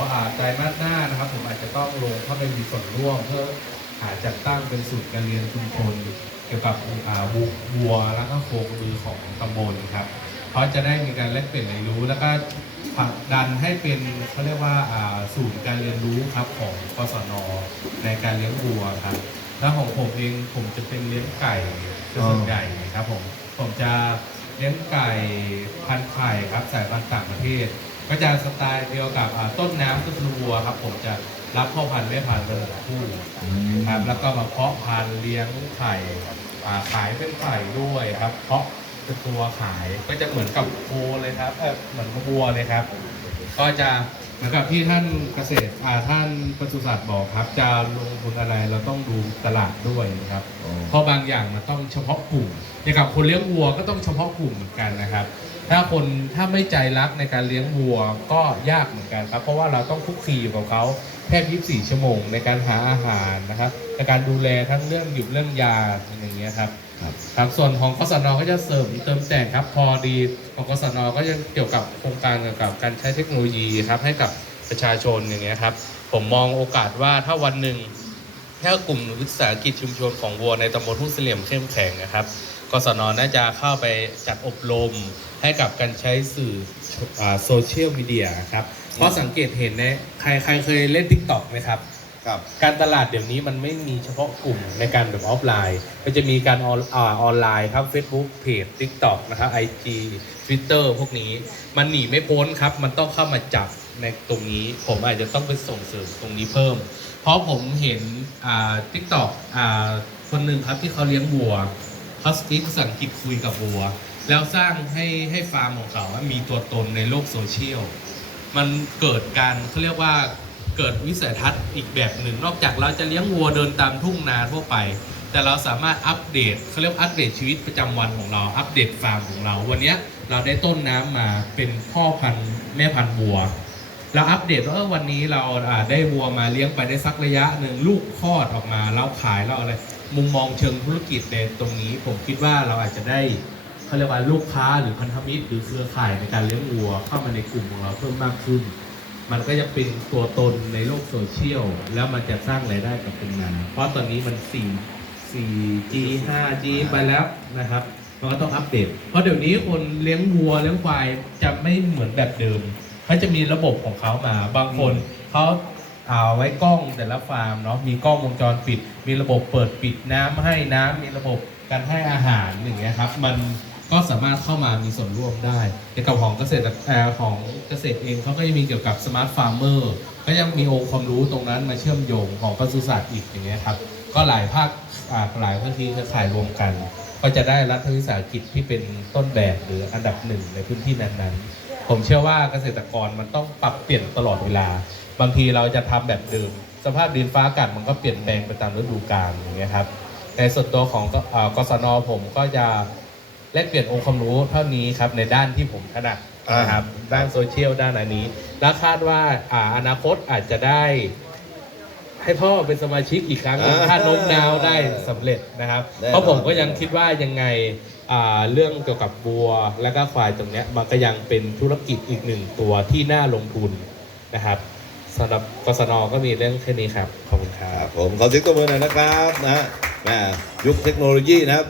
ว่าไตรมาสหน้านะครับผมอาจจะต้องลงเข้าไปมีส่วนร่วมเพื่อหาจัดตั้งเป็นศูนย์การเรียนชุมชนเกี่ยวกับอ่าวัววัวแล้วก็โคกระบือของตำบลครับเพราะจะได้มีการแลกเปลี่ยนเรียนรู้ แล้วก็ผลักดันให้เป็นเขาเรียกว่าอ่าศูนย์การเรียนรู้ครับของกศนในการเลี้ยงวัวครับแล้วของผมเองผมจะเป็นเลี้ยงไก่เป็นส่วนใหญ่ครับผมผมจะเลี้ยงไก่พันไข่ครับสายพันธุ์ต่างประเทศ ก็จะสไตล์เดียวกับอ่าต้นน้ำต้นวัวครับ ผมจะรับพ่อพันธุ์แม่พันธุ์เป็นคู่ครับแล้วก็มาเพาะพันธุ์เลี้ยงไข่อ่าขายเป็นไข่ด้วยครับเพาะเป็นตัวขายก็จะเหมือนกับโคเลยครับเออเหมือนกับวัวเลยครับ ก็จะเห มือนกับที่ท่านเกษตรอ่าท่านปศุสัตว์บอกครับ จะลงทุนอะไรเราต้องดูตลาดด้วยนะครับเพราะบางอย่างมันต้องเฉพาะกลุ่มอย่างกับคนเลี้ยงวัวก็ต้องเฉพาะกลุ่มเหมือนกันนะครับ ถ้าคนถ้าไม่ใจรักในการเลี้ยงวัวก็ยากเหมือนกันครับ เพราะว่าเราต้องคุกคีอยู่กับเขาแค่24 ชั่วโมงในการหาอาหารนะครับในการดูแลทั้งเรื่องหยุดเรื่องยาอย่างเงี้ยครับ ครับส่วนของกศนก็จะเสริมเติมแต่งครับพอดีของกศนก็จะเกี่ยวกับโครงการเกี่ยวกับการใช้เทคโนโลยีครับให้กับประชาชนอย่างเงี้ยครับผมมองโอกาสว่าถ้าวันหนึ่งถ้ากลุ่มวิสาหกิจชุมชนของวัวในตำบลทุ่งเสลี่ยมเข้มแข็งนะครับกศนน่าจะเข้าไปจัดอบรมให้กับการใช้สื่อโซเชียลมีเดียครับเพราะสังเกตเห็นเนี่ยใครใครเคยเล่น t ิ k t o k ไหมครับ ครับ การตลาดเดี๋ยวนี้มันไม่มีเฉพาะกลุ่มในการแบบออฟไลน์ ก็จะมีการออนอออนไลน์ครับ Facebook เพจ TikTok นะครับ IG Twitter พวกนี้ มันหนีไม่พ้นครับ มันต้องเข้ามาจับในตรงนี้ ผมอาจจะต้องไปส่งเสริมตรงนี้เพิ่ม เพราะผมเห็นอ่า TikTok อ่าคนหนึ่งครับที่เขาเลี้ยงวัวเขาสปีกภาษาอังกฤษคุยกับวัว แล้วสร้างให้ให้ฟาร์มของเขา มีตัวตนในโลกโซเชียล มันเกิดการเขาเรียกว่า เกิดวิสัยทัศน์อีกแบบหนึ่ง นอกจากเราจะเลี้ยงวัวเดินตามทุ่งนาทั่วไป แต่เราสามารถอัปเดตเขาเรียกว่าอัปเดตชีวิตประจำวันของเราอัปเดตฟาร์มของเรา วันนี้เราได้ต้นน้ำมาเป็นพ่อพันธุ์แม่พันธุ์วัวเราอัปเดตว่าวันนี้เราอ่าได้วัวมาเลี้ยงไปได้สักระยะหนึ่งลูกคลอดออกมาเราขายเราอะไรมุมมองเชิงธุรกิจในตรงนี้ ผมคิดว่าเราอาจจะได้เขาเรียกว่าลูกค้าหรือพันธมิตรหรือเครือข่ายในการเลี้ยงวัวเข้ามาในกลุ่มของเราเพิ่มมากขึ้น มันก็จะเป็นตัวตนในโลกโซเชียล แล้วมันจะสร้างรายได้กับตรงนั้นเพราะตอนนี้มัน 4 4G 5G ไปแล้วนะครับ มันก็ต้องอัปเดต เพราะเดี๋ยวนี้คนเลี้ยงวัวเลี้ยงควายจะไม่เหมือนแบบเดิมเขาจะมีระบบของเขามา บางคนเขาเอาไว้กล้องแต่ละฟาร์มเนาะ มีกล้องวงจรปิด มีระบบเปิดปิดน้ำให้น้ำมีระบบการให้อาหารอย่างเงี้ยครับ มัน ก็สามารถเข้ามามีส่วนร่วมได้เกี่ยวกับของเกษตรเอ่อของเกษตรเองเขาก็จะมีเกี่ยวกับสมาร์ทฟาร์มเมอร์ก็ยังมีองค์ความรู้ตรงนั้นมาเชื่อมโยงของปศุสัตว์อีกอย่างเงี้ยครับก็หลายภาคหลายภาคีเครือข่ายรวมกัน ก็จะได้รัฐวิสาหกิจที่เป็นต้นแบบหรืออันดับหนึ่งในพื้นที่นั้นๆ ผมเชื่อว่าเกษตรกรมันต้องปรับเปลี่ยนตลอดเวลา บางทีเราจะทำแบบเดิมสภาพดินฟ้าอากาศมันก็เปลี่ยนแปลงไปตามฤดูกาลอย่างเงี้ยครับในส่วนตัวของกอ่ากศนผมก็จะ แลกเปลี่ยนองค์ความรู้เท่านี้ครับในด้านที่ผมถนัดนะครับด้านโซเชียลด้านอันนี้ แล้วคาดว่าอ่าอนาคตอาจจะได้ให้พ่อเป็นสมาชิกอีกครั้งหนึ่งอ่าถ้าโน้มน้าวได้สำเร็จนะครับแน่นอนเพราะผมก็ยังคิดว่ายังไงอ่าเรื่องเกี่ยวกับบัวและก็ควายตรงเนี้ยมันก็ยังเป็นธุรกิจอีกหนึ่งตัวที่น่าลงทุนนะครับสำหรับกศนก็มีเรื่องแค่นี้ครับ ขอบคุณครัครับบผมขอเสียงตบมือหน่อยนะครับนะฮะแหม่ยุคเทคโนโลยีนะครับ